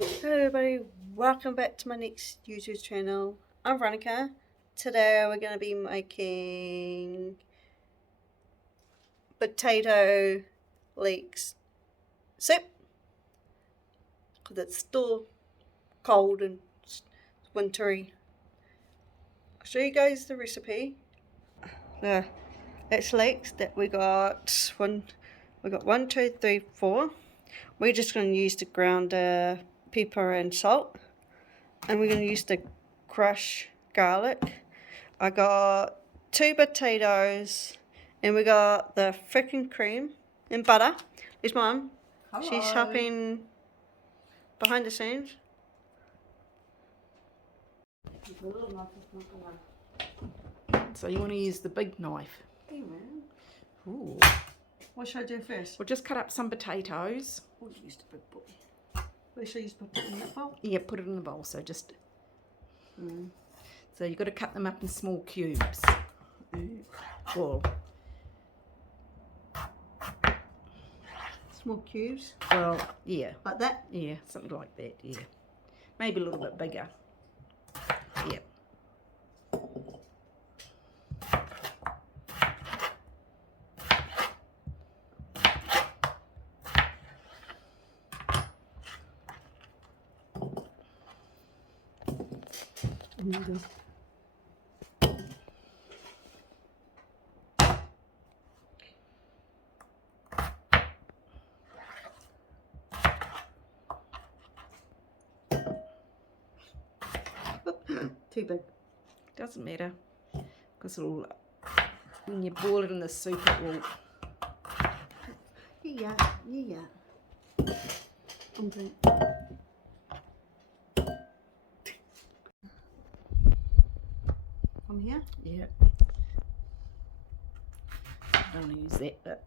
Hello everybody, welcome back to my next YouTube channel. I'm Veronica. Today we're going to be making potato leeks soup because it's still cold and wintry. I'll show you guys the recipe. It's leeks that we got one, two, three, four. We're just going to use the ground pepper and salt, and we're going to use the crushed garlic. I got 2 potatoes, and we got the freaking cream and butter. There's Mum. Hello. She's helping behind the scenes. So you want to use the big knife? Hey man. Ooh. What should I do first? We'll just cut up some potatoes. We'll use the big boy. Where should I use put it in that bowl? Yeah, put it in the bowl. So just. So you've got to cut them up in small cubes. Well, small cubes. Well, yeah. Like that? Yeah, something like that. Yeah, maybe a little bit bigger. Yeah. Too big. Doesn't matter, because it'll, when you boil it in the soup, it will. Yeah. Okay. From here? Yeah. I don't want to use that, but.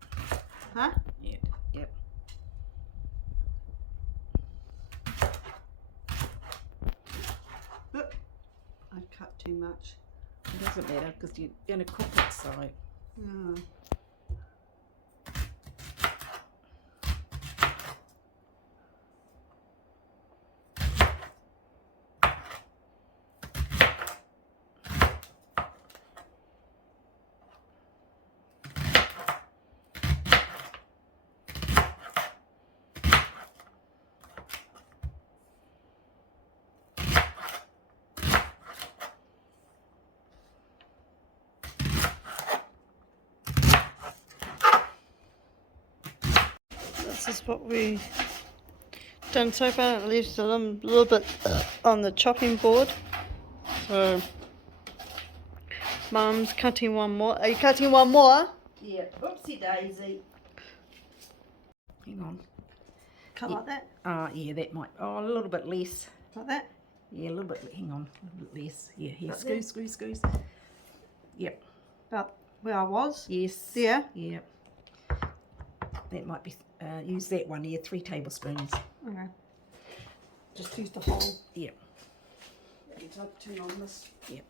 Huh? Yeah. Yep. I cut too much. It doesn't matter because you're going to cook it, so. Yeah. This is what we done so far. It leaves a little bit on the chopping board. So Mum's cutting one more. Are you cutting one more? Yeah. Oopsie daisy. Hang on. Cut Yeah. like that? Yeah, that might. Oh, a little bit less. Like that? Yeah, a little bit. Hang on, a little bit less. Yeah, here. Like Squeeze. Yep. About where I was? Yes. Yeah? Yep. That might be. Use that one. Yeah, 3 tablespoons. Okay. Just use the whole. Yep. Turn on this. Yep.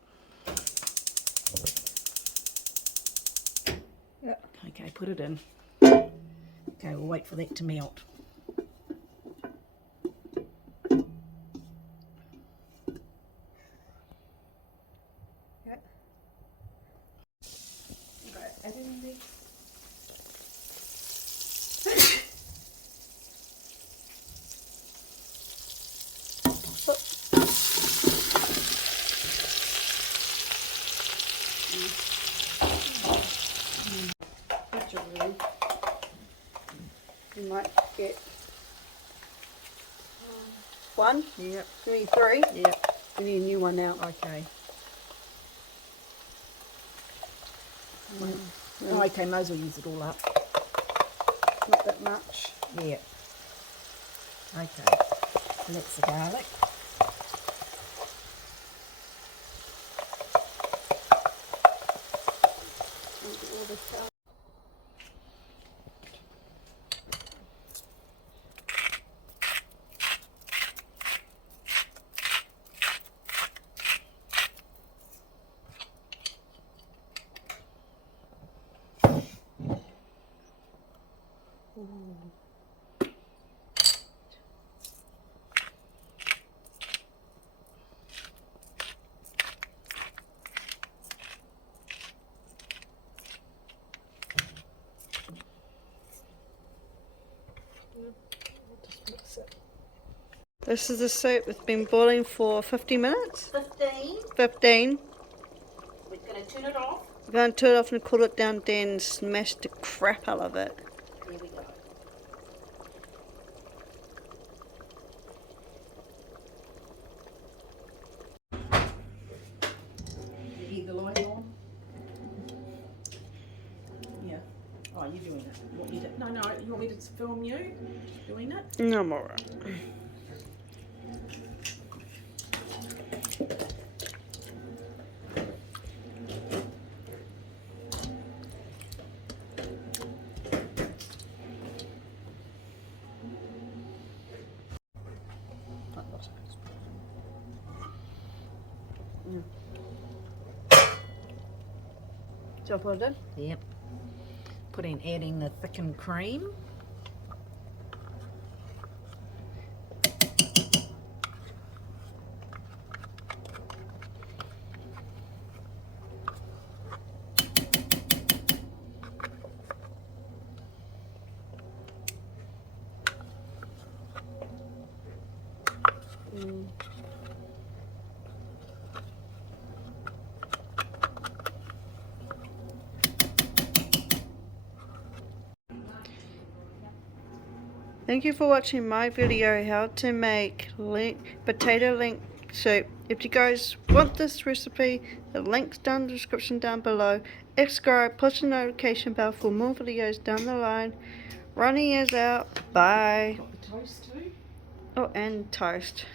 Yep. Okay, put it in. Okay, we'll wait for that to melt. Yep. Okay, add in the. You might get 1. Yep. You need 3. Yep. We need a new one now. Okay. Oh, okay, may as well use it all up. Not that much. Yeah. Okay. And that's the garlic. All this stuff. This is the soup. It's been boiling for 50 minutes. 15. 15. We're going to turn it off. We're going to turn it off and cool it down, then smash the crap out of it. There we go. You need the light on? Yeah. Oh, you're doing it. You want me to? No, you want me to film you doing it? No, I'm alright. So I put it in? Yep. Adding the thickened cream. Thank you for watching my video how to make potato link soup. If you guys want this recipe, the link's down in the description down below. Subscribe, push the notification bell for more videos down the line. Running is out. Bye. Got the toast too? Oh, and toast.